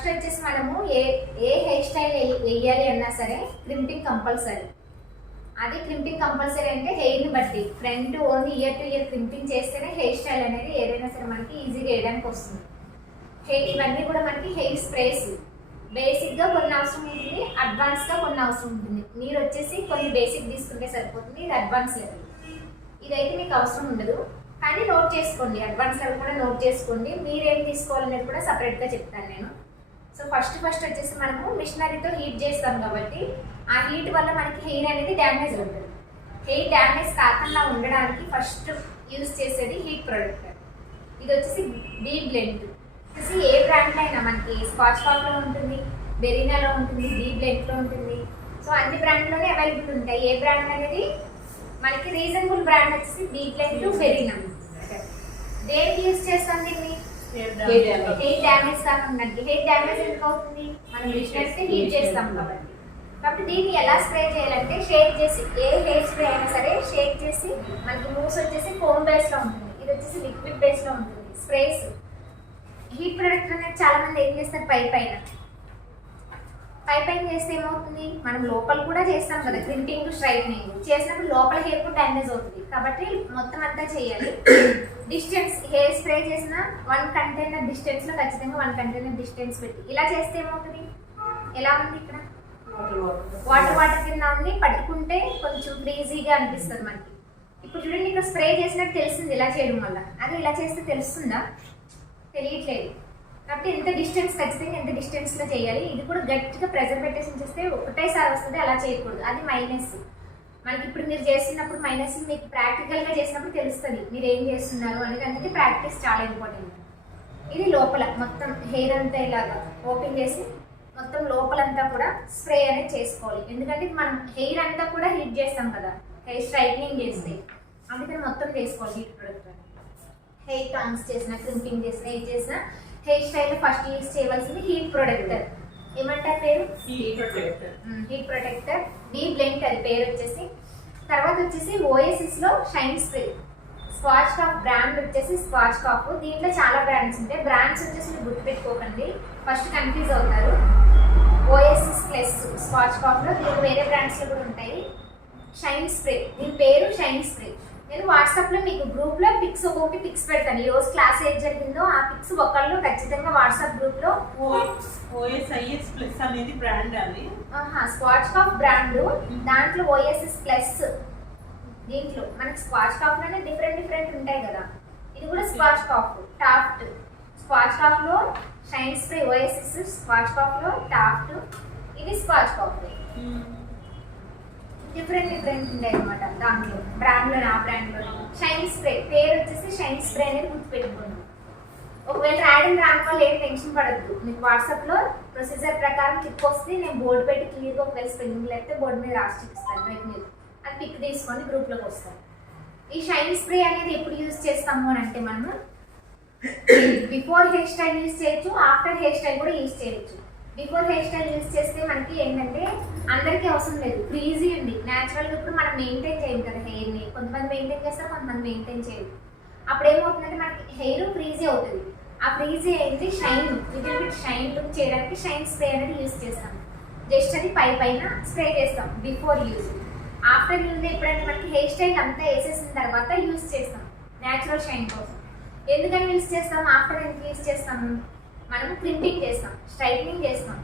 First వచ్చేసి మనము ఏ hair style వేయాలి అన్నా సరే క్రింపింగ్ కంపల్సరీ. అది క్రింపింగ్ కంపల్సరీ అంటే హెయిర్ని బట్టి front only year to year crimping చేస్తేనే హెయిర్ స్టైల్ అనేది ఏదైనా సరే మనకి ఈజీగా వేయడానికి వస్తుంది. ఇవన్నీ కూడా మనకి హెయిర్ స్ప్రేస్ బేసిక్గా కొన్ని అవసరం ఉంటుంది, అడ్వాన్స్గా కొన్ని అవసరం ఉంటుంది. మీరు వచ్చేసి కొన్ని బేసిక్ తీసుకుంటే సరిపోతుంది, ఇది అడ్వాన్స్ లెవెల్. ఇదైతే మీకు అవసరం ఉండదు, కానీ నోట్ చేసుకోండి, అడ్వాన్స్ లెవెల్ కూడా నోట్ చేసుకోండి. మీరేం తీసుకోవాలనేది కూడా సపరేట్గా చెప్తాను నేను. సో ఫస్ట్ వచ్చేసి మనము మిషనరీతో హీట్ చేస్తాం కాబట్టి ఆ హీట్ వల్ల మనకి హెయిర్ అనేది డ్యామేజ్ ఉంటుంది. హెయిర్ డ్యామేజ్ కాకుండా ఉండడానికి ఫస్ట్ యూజ్ చేసేది హీట్ ప్రొడక్ట్. ఇది వచ్చేసి బీ బ్లెండ్ వచ్చేసి ఏ బ్రాండ్లో అయినా మనకి స్కాచ్ కాప్లో ఉంటుంది, బెరీనాలో ఉంటుంది, బీ బ్లెండ్లో ఉంటుంది. సో అన్ని బ్రాండ్లోనే అవైలబుల్ ఉంటాయి. ఏ బ్రాండ్ అనేది మనకి రీజనబుల్ బ్రాండ్ వచ్చేసి బీ బ్లెండ్, బెరీనా. దేనికి యూజ్ చేస్తాం దీన్ని? హెయిర్ డ్యామేజ్ కాకుండా. హెయిర్ డ్యామేజ్ ఎందుకు అవుతుంది? మనం మిషనరీస్ హీట్ చేస్తాం కాబట్టి దీన్ని ఎలా స్ప్రే చేయాలంటే షేక్ చేసి, ఏ హెయిర్ స్ప్రే అయినా సరే షేక్ చేసి, మనకి మూస్ వచ్చేసి ఫోమ్ బేస్లో ఉంటుంది, ఇది వచ్చేసి లిక్విడ్ బేస్లో ఉంటుంది. స్ప్రేస్ హీట్ ప్రొడక్ట్ అనేది చాలా మంది ఏం చేస్తారు, పై చేస్తే ఏమవుతుంది, మనం లోపల కూడా చేస్తాం కదా క్రింపింగ్ స్ట్రైట్నింగ్ చేసినప్పుడు లోపల హెయిర్ కూడా డ్యామేజ్ అవుతుంది. కాబట్టి మొత్తం అంతా చేయాలి. డిస్టెన్స్ హెయిర్ స్ప్రే చేసిన 1 కంటైనర్ డిస్టెన్స్లో ఖచ్చితంగా 1 కంటైనర్ డిస్టెన్స్ పెట్టి ఇలా చేస్తే ఏమవుతుంది, ఎలా ఉంది ఇక్కడ వాటర్ కింద ఉంది, పట్టుకుంటే కొంచెం ఫ్రీజీగా అనిపిస్తుంది మనకి. ఇప్పుడు చూడండి, ఇక్కడ స్ప్రే చేసినట్టు తెలిసింది ఇలా చేయడం వల్ల. అది ఇలా చేస్తే తెలుస్తుందా? తెలియట్లేదు. కాబట్టి ఎంత డిస్టెన్స్, ఖచ్చితంగా ఎంత డిస్టెన్స్లో చేయాలి. ఇది కూడా గట్టిగా ప్రెజర్ పెట్టేసి చేస్తే ఒకటేసారి వస్తుంది, అలా చేయకూడదు. అది మైనస్. మనకి ఇప్పుడు మీరు చేస్తున్నప్పుడు మైనస్ మీకు ప్రాక్టికల్గా చేసినప్పుడు తెలుస్తుంది మీరు ఏం చేస్తున్నారు అనేది. అందుకే ప్రాక్టీస్ చాలా ఇంపార్టెంట్. ఇది లోపల మొత్తం హెయిర్ అంతా ఇలాగా ఓపెన్ చేసి మొత్తం లోపలంతా కూడా స్ప్రే అనేది చేసుకోవాలి. ఎందుకంటే మనం హెయిర్ అంతా కూడా హీట్ చేస్తాం కదా హెయిర్ స్ట్రైట్నింగ్ చేస్తే, అందుకని మొత్తం చేసుకోవాలి హీట్ ప్రొడక్ట్. హెయిర్ టాంగ్స్ చేసిన, క్రింపింగ్ చేసిన, ఏది చేసిన హెయిర్ స్టైల్ ఫస్ట్ యూజ్ చేయవలసింది హీట్ ప్రొటెక్టర్. ఏమంటారు పేరు? Heat protector. బీ బ్లెండ్ అది పేరు వచ్చేసి. తర్వాత వచ్చేసి ఓఎస్ఎస్లో shine spray. Scotch cap brand వచ్చేసి స్కాచ్ కాప్. దీంట్లో చాలా బ్రాండ్స్ ఉంటాయి. బ్రాండ్స్ వచ్చేసి మీరు గుర్తుపెట్టుకోకండి, ఫస్ట్ కన్ఫ్యూజ్ అవుతారు. ఓఎస్ఎస్ ప్లస్ స్కాచ్ కాప్లో దీనికి వేరే బ్రాండ్స్లో కూడా ఉంటాయి. షైన్ స్ప్రే, దీని పేరు షైన్ స్ప్రే. నేను వాట్సాప్లో మీకు గ్రూప్లో ఒక్కొక్కటి పిక్స్ పెడతాను. ఈ రోజు క్లాస్ ఏది జరిగిందో ఆ పిక్స్ ఒకళ్ళు ఖచ్చితంగా వాట్సాప్ గ్రూప్లో. ఓఎస్ఐఎస్ ప్లస్ అనేది బ్రాండ్. అది స్కాచ్ కాప్ బ్రాండ్, దాంట్లో ఓఎస్ఎస్ ప్లస్. దీంట్లో మనకి స్కాచ్ కాప్లోనే డిఫరెంట్ ఉంటాయి కదా. ఇది కూడా స్కాచ్ కాప్ టాఫ్ట్. స్కాచ్ కాప్లో షైన్ స్ప్రే ఓఎస్ఎస్, స్కాచ్ కాప్లో టాఫ్ట్, ఇది స్కాచ్ కాప్. డిఫరెంట్ ఉంటాయి అనమాట దాంట్లో బ్రాండ్లో. ఆ బ్రాండ్లో షైన్ స్ప్రే పేరు వచ్చేసి షైన్ స్ప్రే అనేది గుర్తుపెట్టుకోండి. ఒకవేళ రాయడం రాని వాళ్ళు ఏం టెన్షన్ పడద్దు. మీకు వాట్సాప్లో ప్రొసీజర్ ప్రకారం క్లిక్ వస్తే నేను బోర్డు పెట్టి క్లియర్గా ఒకవేళ స్పెల్లింగ్ లేకపోతే బోర్డు మీద రాసి చూపిస్తాను. రైట్ మీద అది పిక్ తీసుకొని గ్రూప్లోకి వస్తాను. ఈ షైన్ స్ప్రే అనేది ఎప్పుడు యూజ్ చేస్తాము అని అంటే మనము బిఫోర్ హెయిర్ స్టైల్ యూజ్ చేయొచ్చు, ఆఫ్టర్ హెయిర్ స్టైల్ కూడా యూజ్ చేయొచ్చు. బిఫోర్ హెయిర్ స్టైల్ యూజ్ చేస్తే మనకి ఏంటంటే అందరికీ అవసరం లేదు, ఫ్రీజీ ఉంది. న్యాచురల్గా ఇప్పుడు మనం మెయింటైన్ చేయం కదా హెయిర్ని. కొంతమంది మెయింటైన్ చేస్తారు, కొంతమంది మెయింటైన్ చేయరు. అప్పుడు ఏమవుతుందంటే మనకి హెయిర్ ఫ్రీజీ అవుతుంది. ఆ ఫ్రీజీ అయింది shine, little bit shine look చేయడానికి షైన్ స్ప్రే అనేది యూజ్ చేస్తాం. జస్ట్ అది పైన స్ప్రే చేస్తాం బిఫోర్ యూజ్. ఆఫ్టర్ యూజ్ ఎప్పుడైతే మనకి హెయిర్ స్టైల్ అంతా వేసేసిన తర్వాత యూజ్ చేస్తాం న్యాచురల్ షైన్ కోసం. ఎందుకని యూజ్ చేస్తాం? ఆఫ్టర్ ఎందుకు యూజ్ చేస్తాము? మనం క్రింపింగ్ చేస్తాం, స్ట్రైట్నింగ్ చేస్తాం,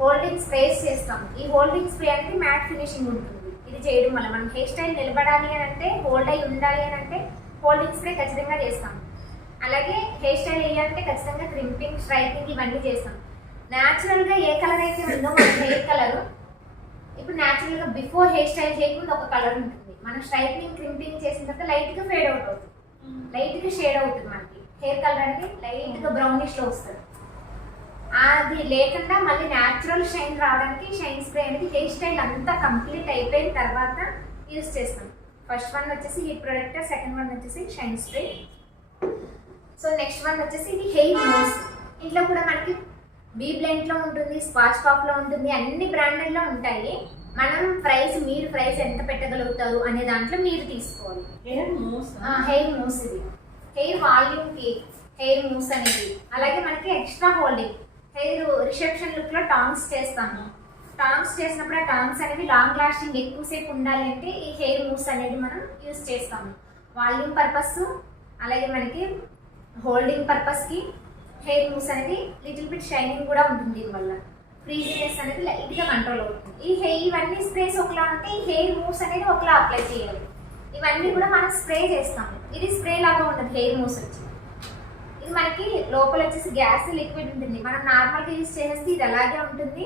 హోల్డింగ్ స్ప్రేస్ చేస్తాం. ఈ హోల్డింగ్ స్ప్రే అనేది మ్యాట్ ఫినిషింగ్ ఉంటుంది. ఇది చేయడం వల్ల మనం హెయిర్ స్టైల్ నిలబడాలి అని అంటే, హోల్డ్ అయి ఉండాలి అని అంటే హోల్డింగ్ స్ప్రే ఖచ్చితంగా చేస్తాం. అలాగే హెయిర్ స్టైల్ వేయాలంటే ఖచ్చితంగా క్రింపింగ్, స్ట్రైట్నింగ్ ఇవన్నీ చేస్తాం. న్యాచురల్గా ఏ కలర్ అయితే ఉందో మన హెయిర్ కలర్, ఇప్పుడు న్యాచురల్గా బిఫోర్ హెయిర్ స్టైల్ చేయకుండా ఒక కలర్ ఉంటుంది. మనం స్ట్రైట్నింగ్, క్రింపింగ్ చేసిన తర్వాత లైట్గా ఫేడ్ అవుట్ అవుతుంది, లైట్గా షేడ్ అవుతుంది. మనకి హెయిర్ కలర్ అనేది లైట్గా బ్రౌనిష్లో వస్తుంది. అది లేకుండా మళ్ళీ న్యాచురల్ షైన్ రావడానికి షైన్ స్ప్రే అనేది హెయిర్ స్టైల్ అంతా కంప్లీట్ అయిపోయిన తర్వాత యూజ్ చేస్తాం. ఫస్ట్ వన్ వచ్చేసి హీట్ ప్రొటెక్టర్, సెకండ్ వన్ వచ్చేసి shine spray. So next one వచ్చేసి ఇది హెయిర్ మూస్. ఇంట్లో కూడా మనకి బీ బ్లెండ్లో ఉంటుంది, స్కాచ్ కాప్లో ఉంటుంది, అన్ని బ్రాండెడ్లో ఉంటాయి. మనం మీరు ప్రైస్ ఎంత పెట్టగలుగుతారు అనే దాంట్లో మీరు తీసుకోవాలి. హెయిర్ మూస్ ఇది హెయిర్ వాల్యూమ్కి హెయిర్ మూస్ అనేది. అలాగే మనకి extra holding hair reception look లో టాంగ్స్ చేస్తాము. టాంగ్స్ చేసినప్పుడు ఆ టాంగ్స్ అనేవి లాంగ్ లాస్టింగ్ ఎక్కువసేపు ఉండాలి అంటే ఈ హెయిర్ మూవ్స్ అనేది మనం యూస్ చేస్తాము. వాల్యూమ్ పర్పస్, అలాగే మనకి హోల్డింగ్ పర్పస్ కి హెయిర్ మూవ్స్ అనేది లిటిల్ బిట్ షైనింగ్ కూడా ఉంటుంది. దీనివల్ల ఫ్రీజినెస్ అనేది లైట్ గా కంట్రోల్ అవుతుంది. ఇవన్నీ స్ప్రేస్ ఒకలా ఉంటే ఈ హెయిర్ మూవ్స్ అనేది ఒకలా అప్లై చేయాలి. ఇవన్నీ కూడా మనం స్ప్రే చేస్తాము. ఇది స్ప్రే లాగా ఉంటుంది హెయిర్ మూవ్స్ వచ్చి. ఇది మనకి లోపల వచ్చేసి గ్యాస్ లిక్విడ్ ఉంటుంది. మనం నార్మల్గా యూజ్ చేసేస్తే ఇది అలాగే ఉంటుంది.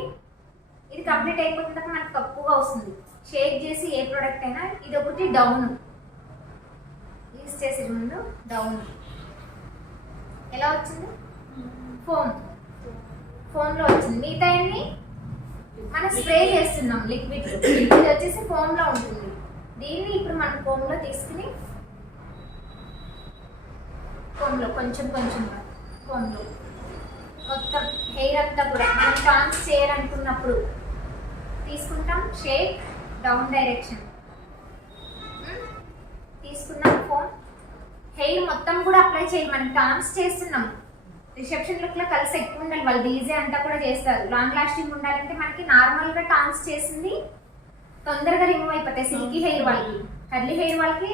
ఇది కంప్లీట్ అయిపోతున్న తర్వాత మనకు తక్కువగా వస్తుంది. షేక్ చేసి ఏ ప్రోడక్ట్ అయినా ఇది ఒకటి డౌన్ యూజ్ చేసే ముందు డౌన్ ఎలా వచ్చింది, ఫోమ్ లో వచ్చింది. మిగతా మనం స్ప్రే చేస్తున్నాం లిక్విడ్, ఇది వచ్చేసి ఫోమ్ లో ఉంటుంది. దీన్ని ఇప్పుడు మనం ఫోమ్ లో తీసుకుని ఫోమ్ లో కొంచెం ఫోమ్ లో మొత్తం హెయిర్ అంతా కూడా మనం టాన్స్ చేయాలనుకున్నప్పుడు తీసుకుంటాం. షేక్ డౌన్ డైరెక్షన్ తీసుకున్నాం. ఫోమ్ హెయిర్ మొత్తం కూడా అప్లై చేయాలి. మనం టాన్స్ చేస్తున్నాం. రిసెప్షన్ లుక్ లో కలిసి ఎక్కువ ఉండాలి. వాళ్ళు డీజే అంతా కూడా చేస్తారు. లాంగ్ లాస్టింగ్ ఉండాలంటే మనకి నార్మల్ గా టాన్స్ చేసింది తొందరగా రిమూవ్ అయిపోతాయి. సిల్కీ హెయిర్ వాళ్ళకి, కర్లీ హెయిర్ వాళ్ళకి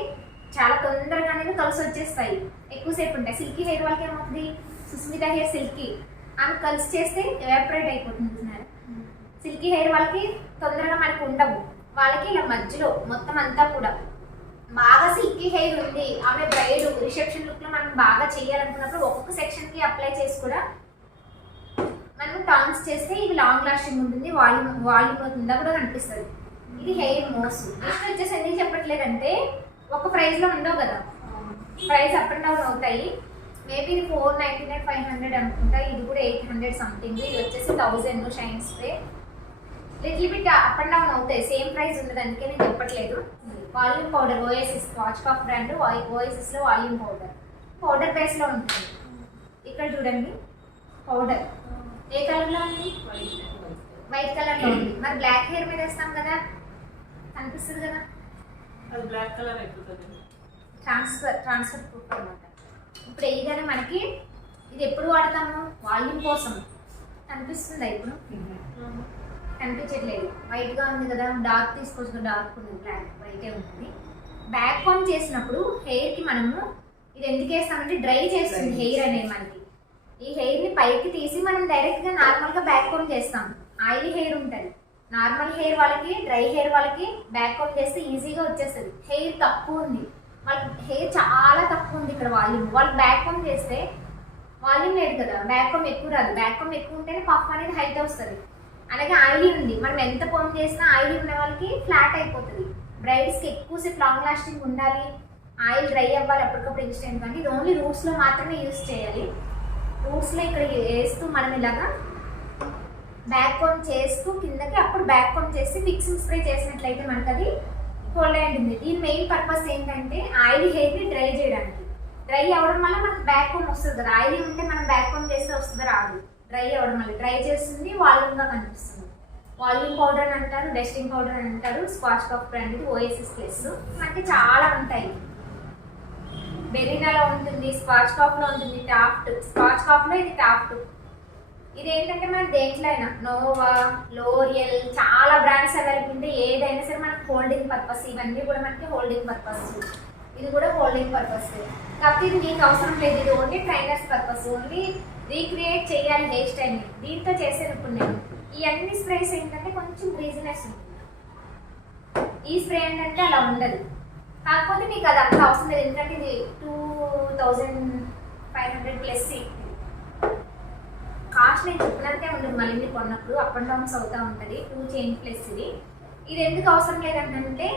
చాలా తొందరగా అనేది కలిసి వచ్చేస్తాయి, ఎక్కువసేపు ఉంటాయి. సిల్కీ హెయిర్ వాళ్ళకి ఏమవుతుంది, సుస్మిత హెయిర్ సిల్కీ, ఆమె కలిసి చేస్తే ఎవాపరేట్ అయిపోతుంది. సిల్కీ హెయిర్ వాళ్ళకి తొందరగా మనకి ఉండవు. వాళ్ళకి ఇలా మధ్యలో మొత్తం అంతా కూడా బాగా సిల్కీ హెయిర్ ఉంది, ఆమె బ్రైడ్ రిసెప్షన్ లుక్ లో మనం బాగా చేయాలనుకున్నప్పుడు ఒక్కొక్క సెక్షన్ కి అప్లై చేసి కూడా మనం టాన్స్ చేస్తే ఇది లాంగ్ లాస్టింగ్ ఉంటుంది. వాల్యూమ్ అవుతుందా కూడా కనిపిస్తుంది. ఇది హెయిర్ మోస్. నెక్స్ట్ వచ్చేసి ఎందుకు చెప్పట్లేదంటే ఒక ప్రైస్ లో ఉండవు కదా, ప్రైస్ అప్ అండ్ డౌన్ అవుతాయి. మేబీ ఇది 499 500 అనుకుంటా. ఇది కూడా 800 సంథింగ్. ఇది వచ్చేసి 1000 shine spray. Little bit up and down అవుతాయి, సేమ్ ప్రైస్ ఉండదు, అందుకే నేను చెప్పట్లేదు. Volume powder OSS, watch cough brand OSS లో వాల్యూమ్ పౌడర్ బేస్ లో ఉంటుంది. ఇక్కడ చూడండి పౌడర్ ఏ కలర్ లో ఉంది, వైట్ కలర్ లో ఉంది. మరి బ్లాక్ హెయిర్ మీద వేస్తాం కదా, కనిపిస్తుంది కదా, అది బ్లాక్ కలర్ అయిపోతుంది. ట్రాన్స్ఫర్ ప్రూఫ్ అనమాట. ఇప్పుడు వేయగానే మనకి ఇది ఎప్పుడు వాడతాము, వాల్యూమ్ కోసం. కనిపిస్తుందా ఇప్పుడు, కనిపించట్లేదు, వైట్ గా ఉంది కదా. డార్క్ తీసుకోవచ్చు, డార్క్ ఉంది, బ్లాక్ వైటే ఉంటుంది. బ్యాక్ కామ్ చేసినప్పుడు హెయిర్ కి మనము ఇది ఎందుకు వేస్తామంటే డ్రై చేస్తుంది హెయిర్ అనేది. మనకి ఈ హెయిర్ ని పైకి తీసి మనం డైరెక్ట్ గా నార్మల్ గా బ్యాక్ కామ్ చేస్తాం. ఆయిలీ హెయిర్ ఉంటుంది, నార్మల్ హెయిర్ వాళ్ళకి, డ్రై హెయిర్ వాళ్ళకి బ్యాక్ కామ్ చేస్తే ఈజీగా వచ్చేస్తుంది. హెయిర్ తక్కువ ఉంది, వాళ్ళకి హెయిర్ చాలా తక్కువ ఉంది ఇక్కడ వాల్యూమ్. వాళ్ళకి బ్యాక్ కామ్ చేస్తే వాల్యూమ్ లేదు కదా, బ్యాక్ కామ్ ఎక్కువ రాదు. బ్యాక్ కామ్ ఎక్కువ ఉంటేనే పఫ్ అనేది హైట్ వస్తుంది. అలాగే ఆయిలీ ఉంది, మనం ఎంత కామ్ చేసినా ఆయిలీ ఉన్న వాళ్ళకి ఫ్లాట్ అయిపోతుంది. బ్రైడ్స్కి ఎక్కువసేపు లాంగ్ లాస్టింగ్ ఉండాలి, ఆయిల్ డ్రై అవ్వాలి అప్పటికప్పుడు ఇన్స్టెంట్. కానీ ఇది ఓన్లీ రూట్స్లో మాత్రమే యూస్ చేయాలి. రూట్స్లో ఇక్కడ వేస్తూ మనం ఇలాగా బ్యాక్ కామ్ చేస్తూ కిందకి, అప్పుడు బ్యాక్ కామ్ చేసి ఫిక్సింగ్ స్ప్రే చేసినట్లయితే మనకు అది హోల్డ్ అయి ఉంటుంది. దీని మెయిన్ పర్పస్ ఏంటంటే ఆయిల్ హెయిర్ని డ్రై చేయడానికి. డ్రై అవ్వడం వల్ల మనకు బ్యాక్ కామ్ వస్తుంది కదా. ఆయిల్ ఉంటే మనం బ్యాక్ కామ్ చేస్తే వస్తుంది, రాదు. డ్రై అవ్వడం వల్ల డ్రై చేస్తుంది, వాల్యూమ్గా కనిపిస్తుంది. వాల్యూమ్ పౌడర్ అని అంటారు, డస్టింగ్ పౌడర్ అని అంటారు. స్కాచ్ కాఫ్ బ్రాండ్ ఇది ఓఎస్ఎస్ ప్లస్. మనకి చాలా ఉంటాయి. బెరీనాలో ఉంటుంది, స్కాచ్ కాఫ్లో ఉంటుంది, టాఫ్ట్. స్కాచ్ కాఫ్లో ఇది టాఫ్ట్. ఇది ఏంటంటే మన దేంట్లో అయినా నోవా, లోరియల్, చాలా బ్రాండ్స్ అవైలబుల్ ఉంటాయి. ఏదైనా సరే మనకి హోల్డింగ్ పర్పస్. ఇవన్నీ కూడా మనకి హోల్డింగ్ పర్పస్. ఇది కూడా హోల్డింగ్ పర్పస్. కాకపోతే ఇది మీకు అవసరం లేదు, ఇది only trainers purpose. Only recreate చేయాలి హెయిర్ స్టైల్. దీంతో చేసేటప్పుడు నేను ఈ అన్ని స్ప్రేస్ ఏంటంటే కొంచెం గ్రీజినెస్ ఉంటుంది. ఈ స్ప్రే ఏంటంటే అలా ఉండదు. కాకపోతే మీకు అది అంత అవసరం లేదు, ఎందుకంటే ఇది 2500 ప్లస్. కాస్ట్ నేను చెప్పినట్టే ఉండదు, మళ్ళీ మీరు కొన్నప్పుడు అప్ అండ్ డౌన్స్ అవుతూ ఉంటుంది. 2 చైన్ ప్లస్. ఇది ఎందుకు అవసరం లేదంటే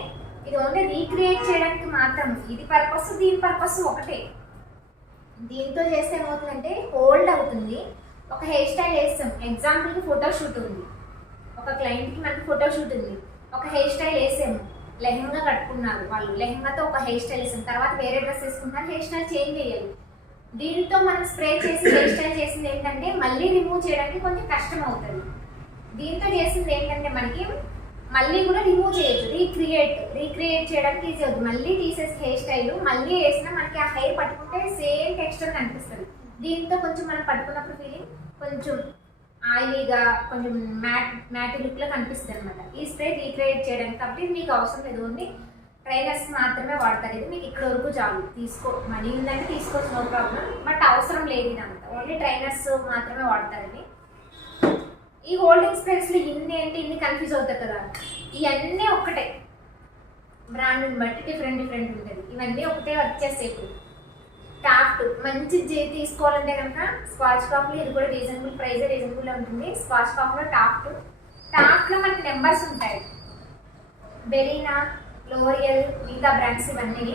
ఇది ఓన్లీ రీక్రియేట్ చేయడానికి మాత్రం. ఇది పర్పస్, దీని పర్పస్ ఒకటే. దీంతో చేస్తే ఏమవుతుందంటే హోల్డ్ అవుతుంది. ఒక హెయిర్ స్టైల్ వేస్తాం, ఎగ్జాంపుల్కి ఫోటోషూట్ ఉంది, ఒక క్లయింట్కి మనకి ఫోటోషూట్ ఉంది, ఒక హెయిర్ స్టైల్ వేసాము, లెహంగా కట్టుకున్నారు వాళ్ళు, లెహంగాతో ఒక హెయిర్ స్టైల్ వేసాం, తర్వాత వేరే డ్రెస్ వేసుకుంటారు, హెయిర్ స్టైల్ చేంజ్ చేయాలి. దీంతో మనం స్ప్రే చేసి హెయిర్ స్టైల్ చేసింది ఏంటంటే మళ్ళీ రిమూవ్ చేయడానికి కొంచెం కష్టం అవుతుంది. దీంతో చేసింది ఏంటంటే మనకి మళ్ళీ కూడా రిమూవ్ చేయొచ్చు, రీక్రియేట్ చేయడానికి ఈజీ అవుతుంది. మళ్ళీ తీసేసి హెయిర్ స్టైల్ మళ్ళీ వేసినా మనకి ఆ హెయిర్ పట్టుకుంటే సేమ్ టెక్స్చర్ కనిపిస్తుంది. దీంతో కొంచెం మనం పట్టుకున్నప్పుడు ఫీలింగ్ కొంచెం ఆయిలీగా కొంచెం మ్యాట్ లుక్ లో కనిపిస్తుంది అనమాట. ఈ స్ప్రే రీక్రియేట్ చేయడానికి కాబట్టి మీకు అవసరం లేదు, ఓన్లీ ట్రైనర్స్ మాత్రమే వాడతారు. ఇది మీకు ఇక్కడ వరకు చాలు, తీసుకో మనీ ఉందంటే తీసుకోవచ్చు, నో ప్రాబ్లం. బట్ అవసరం లేదు ఇదంతా, ఓన్లీ ట్రైనర్స్ మాత్రమే వాడతారు ఇది. ఈ హోల్డింగ్ స్ప్రేస్ లో ఇన్ని ఏంటి ఇన్ని కన్ఫ్యూజ్ అవుతారు కదా, ఇవన్నీ ఒక్కటే, బ్రాండ్ని బట్టి డిఫరెంట్ ఉంటుంది. ఇవన్నీ ఒకటే వచ్చేస్తాయి. ఇప్పుడు టాఫ్ట్ మంచి తీసుకోవాలంటే కనుక స్పాచ్ కాఫ్లో ఇది కూడా రీజనబుల్ ప్రైస్, రీజనబుల్ ఉంటుంది. స్పాచ్ కాఫ్లో టాఫ్ట్లో మనకి నెంబర్స్ ఉంటాయి. బెరీనా, లోరియల్, మిగతా బ్రాండ్స్ ఇవన్నీ.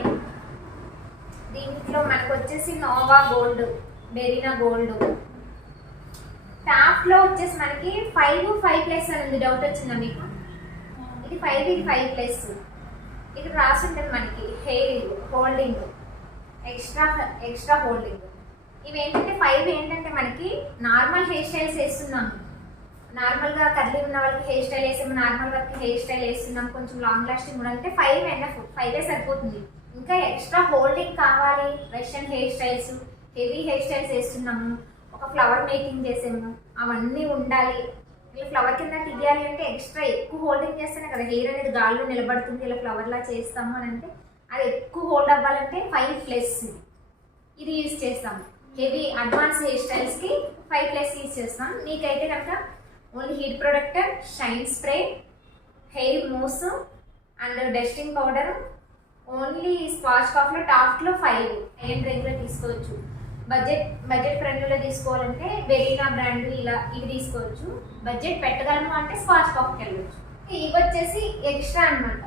దీంట్లో మనకు వచ్చేసి నోవా గోల్డ్, బెరీనా గోల్డ్. టాఫ్ట్లో వచ్చేసి మనకి 5+5 అని ఉంది. డౌట్ వచ్చిందా మీకు? ఇది 5, ఇది 5+. ఇది రాసి ఉంటుంది మనకి హెయిర్ హోల్డింగ్, ఎక్స్ట్రా హోల్డింగ్. ఇవి ఏంటంటే 5 ఏంటంటే మనకి నార్మల్ హెయిర్ స్టైల్స్ వేస్తున్నాము, నార్మల్గా కర్లీ ఉన్న వాళ్ళకి హెయిర్ స్టైల్ వేసాము, నార్మల్ వాళ్ళకి హెయిర్ స్టైల్ వేస్తున్నాం, కొంచెం లాంగ్ లాస్టింగ్ ఉండాలంటే 5 ఎన్ఎఫ్, 5 సరిపోతుంది. ఇంకా ఎక్స్ట్రా హోల్డింగ్ కావాలి, western hair styles, heavy hair styles వేస్తున్నాము, ఒక ఫ్లవర్ మేకింగ్ చేసాము, అవన్నీ ఉండాలి. ఇలా ఫ్లవర్ కింద తీయాలి అంటే ఎక్స్ట్రా ఎక్కువ హోల్డింగ్ చేస్తేనే కదా హెయిర్ అనేది గాల్లో నిలబడుతుంది. ఇలా ఫ్లవర్లా చేస్తాము అని అంటే అది ఎక్కువ హోల్డ్ అవ్వాలంటే 5+. ఇది యూజ్ చేస్తాము. హెవీ అడ్వాన్స్ హెయిర్ స్టైల్స్కి 5+ యూజ్ చేస్తాం. మీకైతే కనుక only heat protector, shine spray, hair mousse and dusting powder, only స్పాచ్ కాఫ్లో టాఫ్ట్లో 5 ఏం రేంజ్లో తీసుకోవచ్చు. బడ్జెట్ ఫ్రెండ్లో తీసుకోవాలంటే బెరీనా బ్రాండ్ ఇలా ఇవి తీసుకోవచ్చు. బడ్జెట్ పెట్టగలము అంటే స్పాచ్ కాఫ్కి వెళ్ళవచ్చు. ఇవి వచ్చేసి ఎక్స్ట్రా అనమాట,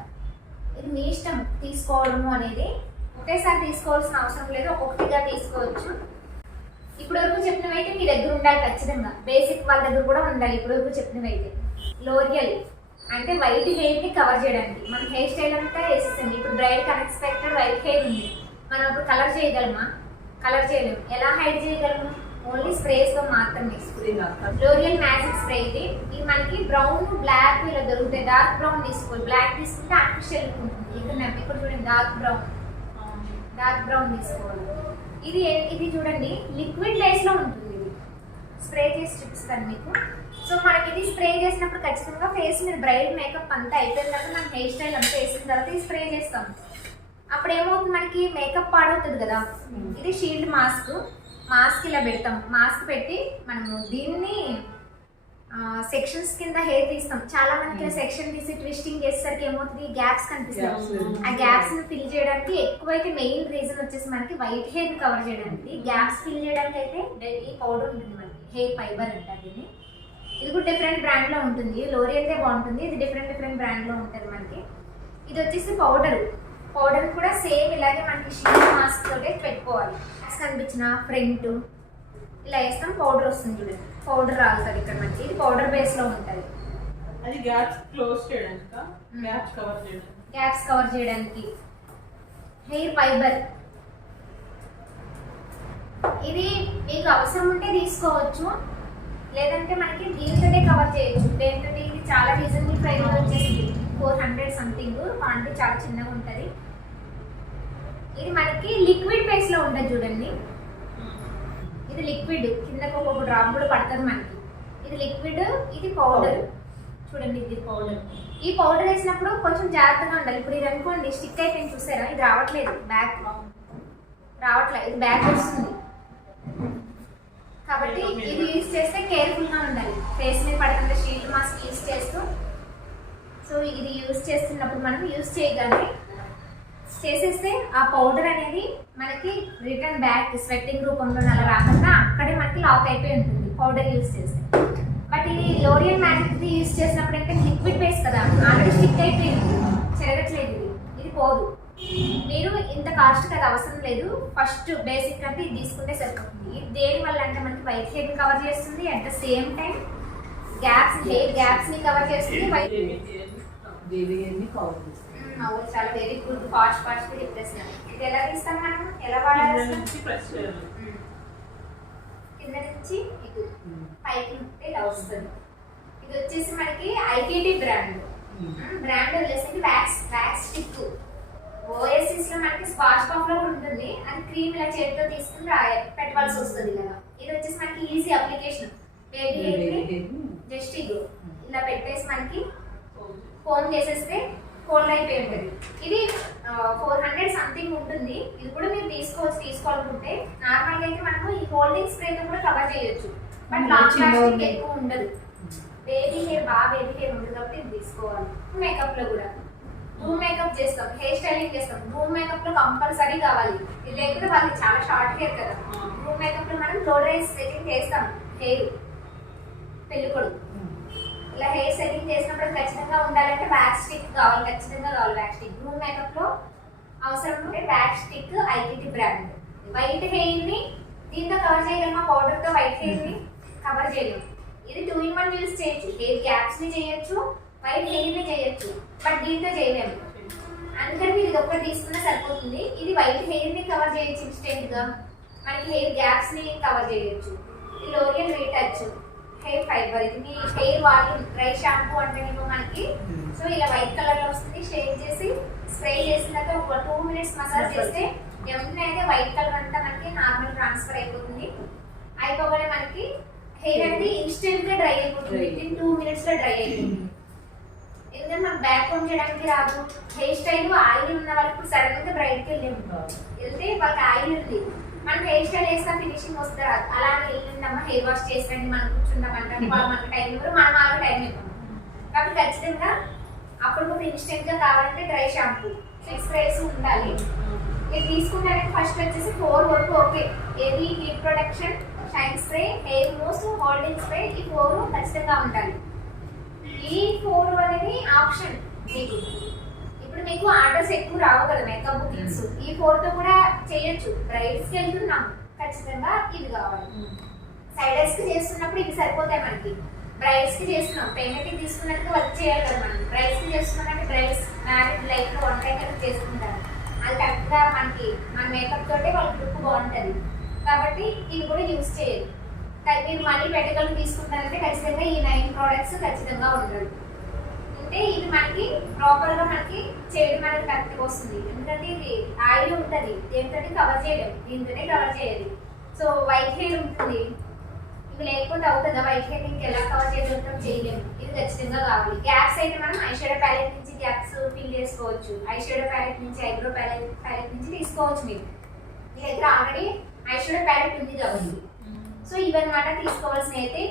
ఇది మీ ఇష్టం తీసుకోవడము అనేది. ఒకేసారి తీసుకోవాల్సిన అవసరం లేదు, ఒక్కొక్కటిగా తీసుకోవచ్చు. ఇప్పుడు వరకు చెప్పినవైతే మీ దగ్గర ఉండాలి ఖచ్చితంగా, బేసిక్ వాళ్ళ దగ్గర కూడా ఉండాలి. ఇప్పుడు వరకు చెప్పినవైతే లోరియల్ అంటే వైట్ హెయిర్ని కవర్ చేయడానికి, మన హెయిర్ స్టైల్ అంతా వేసేసింది. ఇప్పుడు బ్రైడ్కి అన్ఎక్స్పెక్టెడ్ వైట్ హెయిర్ ఉంది, మనం ఇప్పుడు కలర్ చేయగలమా? కలర్ చేయలేము. ఎలా హైడ్ చేయగలము? ఓన్లీ స్ప్రేస్తో మాత్రమే. లోరియల్ మ్యాజిక్ స్ప్రే ఇది. ఇది మనకి బ్రౌన్, బ్లాక్ ఇలా దొరుకుతాయి. డార్క్ బ్రౌన్ తీసుకోవాలి, బ్లాక్ తీసుకుంటే ఆర్టిఫిషియల్ ఉంటుంది. ఇక్కడ చూడండి డార్క్ బ్రౌన్ తీసుకోవాలి. ఇది చూడండి లిక్విడ్ లేస్లో ఉంటుంది. ఇది స్ప్రే చేసి చూపిస్తాను మీకు. సో మనకి ఇది స్ప్రే చేసినప్పుడు ఖచ్చితంగా ఫేస్ మీద బ్రైడ్ మేకప్ అంతా అయిపోయిన తర్వాత మనం హెయిర్ స్టైల్ అంతా వేసిన తర్వాత ఇది స్ప్రే చేస్తాం. అప్పుడు ఏమవుతుంది, మనకి మేకప్ పాడవుతుంది కదా. ఇది షీల్డ్ మాస్క్ ఇలా పెడతాం. మాస్క్ పెట్టి మనము దీన్ని సెక్షన్స్ కింద హెయిర్ తీస్తాం. చాలా మందికి సెక్షన్ తీసి ట్విస్టింగ్ చేసేసరికి ఏమవుతుంది, గ్యాప్స్ కనిపిస్తాయి. ఆ గ్యాప్స్ ని ఫిల్ చేయడానికి ఎక్కువైతే మెయిన్ రీజన్ వచ్చేసి మనకి వైట్ హెయిర్ ని కవర్ చేయడానికి. గ్యాప్స్ ఫిల్ చేయడానికి అయితే ఈ పౌడర్ ఉంటుంది మనకి, హెయిర్ ఫైబర్ అంటారు దీన్ని. ఇది కూడా డిఫరెంట్ బ్రాండ్ లో ఉంటుంది. లోరియల్దే బాగుంటుంది, ఇది డిఫరెంట్ బ్రాండ్ లో ఉంటుంది మనకి. ఇది వచ్చేసి పౌడర్ కూడా సేమ్ ఇలాగే మనకి షీల్డ్ మాస్క్ తోటే పెట్టుకోవాలి. కనిపించిన ఫ్రంట్ ఇలా వేస్తాం, పౌడర్ వస్తుంది చూడండి, పౌడర్ రాలుతుంది ఇక్కడ మనకి. ఇది పౌడర్ బేస్ లో ఉంటుంది. అది గ్యాప్స్ క్లోజ్ చేయడానికి, గ్యాప్స్ కవర్ చేయడానికి. హెయిర్ ఫైబర్ ఇది మీకు అవసరం ఉంటే తీసుకోవచ్చు, లేదంటే మనకి దీంతోనే కవర్ చేయొచ్చు. ఏంటంటే ఇది చాలా రీజనబుల్ ప్రైస్ వచ్చేసి 400 సంథింగ్, క్వాంటిటీ చాలా చిన్నగా ఉంటుంది. ఇది మనకి లిక్విడ్ బేస్ లో ఉంటుంది చూడండి. ఇది లిక్విడ్, కిందకు ఒక్కొక్క డ్రాప్ కూడా పడుతుంది మనకి. ఇది లిక్విడ్, ఇది పౌడర్ చూడండి. ఇది పౌడర్. ఈ పౌడర్ వేసినప్పుడు కొంచెం జాగ్రత్తగా ఉండాలి. ఇప్పుడు ఇది అనుకోండి స్టిక్ అయిపోయింది, చూసారా? ఇది రావట్లేదు, ఇది బ్యాక్ వస్తుంది. కాబట్టి ఇది యూజ్ చేస్తే కేర్ఫుల్ గా ఉండాలి. ఫేస్ మీద పడుతున్న షీల్డ్ మాస్క్ యూజ్ చేస్తూ. సో ఇది యూజ్ చేస్తున్నప్పుడు మనం యూజ్ చేయగానే చేసేస్తే ఆ పౌడర్ అనేది మనకి రిటర్న్ బ్యాక్ స్వెట్టింగ్ రూపంలో అలా రాకుండా అక్కడే మనకి లాక్ అయిపోయి ఉంటుంది పౌడర్ యూజ్ చేస్తే. బట్ ఇది లోరియల్ మ్యాజిక్ యూజ్ చేసినప్పుడు అంటే లిక్విడ్ బేస్ కదా, ఆల్రెడీ స్టిక్ అయిపోయింది, చెరగట్లేదు. ఇది పోదు. మీరు ఇంత కాస్ట్ కదా అవసరం లేదు, ఫస్ట్ బేసిక్ అంటే ఇది తీసుకుంటే సరిపోతుంది. ఇది దేని వల్ల అంటే మనకి వైట్ హెయిర్ కవర్ చేస్తుంది, at the same time hair gaps ని కవర్ చేస్తుంది. చాలా వెరీ గుడ్, ఫాస్ట్ గా చెప్పేస్తాను. ఇది ఎలా తీస్తాం మనం, ఎలా వాడాలి? కింద నుంచి ఇటు పైకి ఉంటే ఇలా వస్తుంది. ఇది వచ్చేసి మనకి ఐటీటీ బ్రాండ్ వచ్చేసి వ్యాక్స్ స్టిక్. ఓఎస్ఎస్ లో మనకి స్పాచ్ కాఫ్ లో ఉంటుంది. అది క్రీమ్ ఇలా చేతితో తీసుకుని పెట్టవలసి వస్తుంది కదా. ఇది వచ్చేసి మనకి easy application. Baby hair just ఇది ఇలా పెట్టేసి మనకి ఫోన్ చేసేస్తే ఫోల్డ్ అయిపోయి ఉంటుంది. ఇది 400 సంథింగ్ ఉంటుంది. ఇది కూడా మీరు తీసుకోవాలనుకుంటే నార్మల్గా అయితే మనము ఈ హోల్డింగ్ స్ప్రే కూడా కవర్ చేయొచ్చు, బట్ లాంగ్ లాస్టింగ్ ఎక్కువ ఉండదు. బేబీ హెయిర్ ఉంటుంది కాబట్టి ఇది తీసుకోవాలి. మేకప్ లో కూడా రూమ్ మేకప్ చేస్తాం, హెయిర్ స్టైలింగ్ చేస్తాం, రూమ్ మేకప్ లో కంపల్సరీ కావాలి. ఇది లేకపోతే వాళ్ళకి చాలా షార్ట్ హెయిర్ కదా. రూమ్ మేకప్ లో మనం లో రైస్ సెట్టింగ్ చేస్తాం. హెయిర్ పెళ్ళికొడుకు ఇలా హెయిర్ సెట్టింగ్ చేసినప్పుడు ఖచ్చితంగా ఉండాలంటే వ్యాక్స్ స్టిక్ కావాలి, ఖచ్చితంగా కావాలి వ్యాక్స్ స్టిక్. రూమ్ మేకప్ లో అవసరం ఉంటే wax stick ITT brand. White hair ని దీంతో కవర్ చేయగలమా? పౌడర్ తో వైట్ హెయిర్ ని కవర్ చేయలేము. ఇది 2-in-1 యూజ్ చేయొచ్చు. హెయిర్ గ్యాప్స్ ని చేయొచ్చు, వైట్ హెయిర్ ని చేయొచ్చు, బట్ దీంతో చేయలేము. అందుకని మీరు ఇది ఒక్కటి తీసుకున్నా సరిపోతుంది. ఇది వైట్ హెయిర్ ని కవర్ చేయొచ్చు ఇన్స్టెంట్ గా, మనకి హెయిర్ గ్యాప్స్ ని కవర్ చేయొచ్చు. ఇది లోరియల్ రీటచ్ హెయిర్ ఫైబర్. ఇది మీ హెయిర్ వాల్యూమ్ డ్రై షాంపూ అంటేనేమో మనకి సో ఇలా వైట్ కలర్ లో వస్తుంది. షేక్ చేసి స్ప్రే చేసిన తర్వాత ఒక 2 minutes మసాజ్ చేస్తే ఏమన్నా అయితే వైట్ కలర్ అంతా మనకి నార్మల్ ట్రాన్స్ఫర్ అయిపోతుంది. అయిపోగానే మనకి హెయిర్ అనేది ఇన్స్టెంట్ గా డ్రై అయిపోతుంది. విత్ 2 minutes లో డ్రై అయిపోతుంది. ఎందుకంటే మనకు బ్యాక్ కోమ్ చేయడానికి రాదు. హెయిర్ స్టైల్ ఆయిల్ ఉన్న వాళ్ళకి ఇప్పుడు సడన్ గా బ్రైట్ కి వెళ్తే వాళ్ళకి ఆయిల్ ఉంది, మనం హెయిర్ స్టైల్ వేస్తాం ఫినిషింగ్ వస్తే రాదు. అలానే వెళ్ళిందమ్మా హెయిర్ వాష్ చేసండి, మనం కూర్చుందామంటే వాళ్ళు మనకు టైం ఇవ్వరు, మనం వాళ్ళకి టైం ఇవ్వము. కాబట్టి ఖచ్చితంగా అప్పుడు ఇన్స్టెంట్ గా కావాలంటే డ్రై షాంపూ 6 sprays ఉండాలి. ఇది తీసుకుంటారంటే ఫస్ట్ వచ్చేసి 4 వరకు ఓకే. ఏది heat protection, shine spray, hair most, holding spray, ఈ 4 ఖచ్చితంగా ఉండాలి. ఈ 4 అనేది ఆప్షన్ మీకు. ఇప్పుడు మీకు ఆర్డర్స్ ఎక్కువ రావు కదా మేకప్ బుకింగ్స్, ఈ 4 తో కూడా చేయొచ్చు. బ్రైడ్స్ కి వెళ్తున్నాం ఖచ్చితంగా ఇది కావాలి. సైడర్స్ కి చేస్తున్నప్పుడు ఇది సరిపోతాయి మనకి. బ్రైడ్స్ కి చేస్తున్నాం పేమెంట్ తీసుకున్నట్టుగా వర్క్ చేయాలి కదా మనం. బ్రైడ్స్ కి చేస్తున్నామంటే బ్రైడ్స్ మ్యారేజ్ లైఫ్ లో 1 టైం అయితే చేసుకుంటారు. అది కరెక్ట్ గా మనకి మన మేకప్ తోటే వాళ్ళ లుక్ బాగుంటది. కాబట్టి ఇది కూడా యూజ్ చేయాలి. మీరు మనీ పెట్టగలను తీసుకుంటారంటే ఖచ్చితంగా ఈ 9 products ఖచ్చితంగా ఉండాలి. అంటే ఇది మనకి ప్రాపర్ గా మనకి చేయడం అనేది కరెక్ట్గా వస్తుంది. ఎందుకంటే ఇది ఆయిల్ ఉంటుంది, దేనితోటి కవర్ చేయలేము, దీంతోనే కవర్ చేయాలి. సో వైట్ హెయిర్ ఉంటుంది, ఇవి లేకపోతే అవుతుందా? వైట్ హెయిర్ ఇంకా ఎలా కవర్ చేయగలుగుతాం? చేయలేము. ఇది ఖచ్చితంగా కావాలి. గ్యాప్స్ అయితే మనం ఐషాడో ప్యాలెట్ నుంచి గ్యాప్స్ ఫిల్ చేసుకోవచ్చు. ఐషాడో ప్యాలెట్ నుంచి, ఐబ్రో ప్యాలెట్ నుంచి తీసుకోవచ్చు. మీరు మీ దగ్గర ఆల్రెడీ ఐషాడో ప్యాలెట్ ఉంది కాబట్టి. సో ఇవన్నమాట తీసుకోవాల్సిన అయితే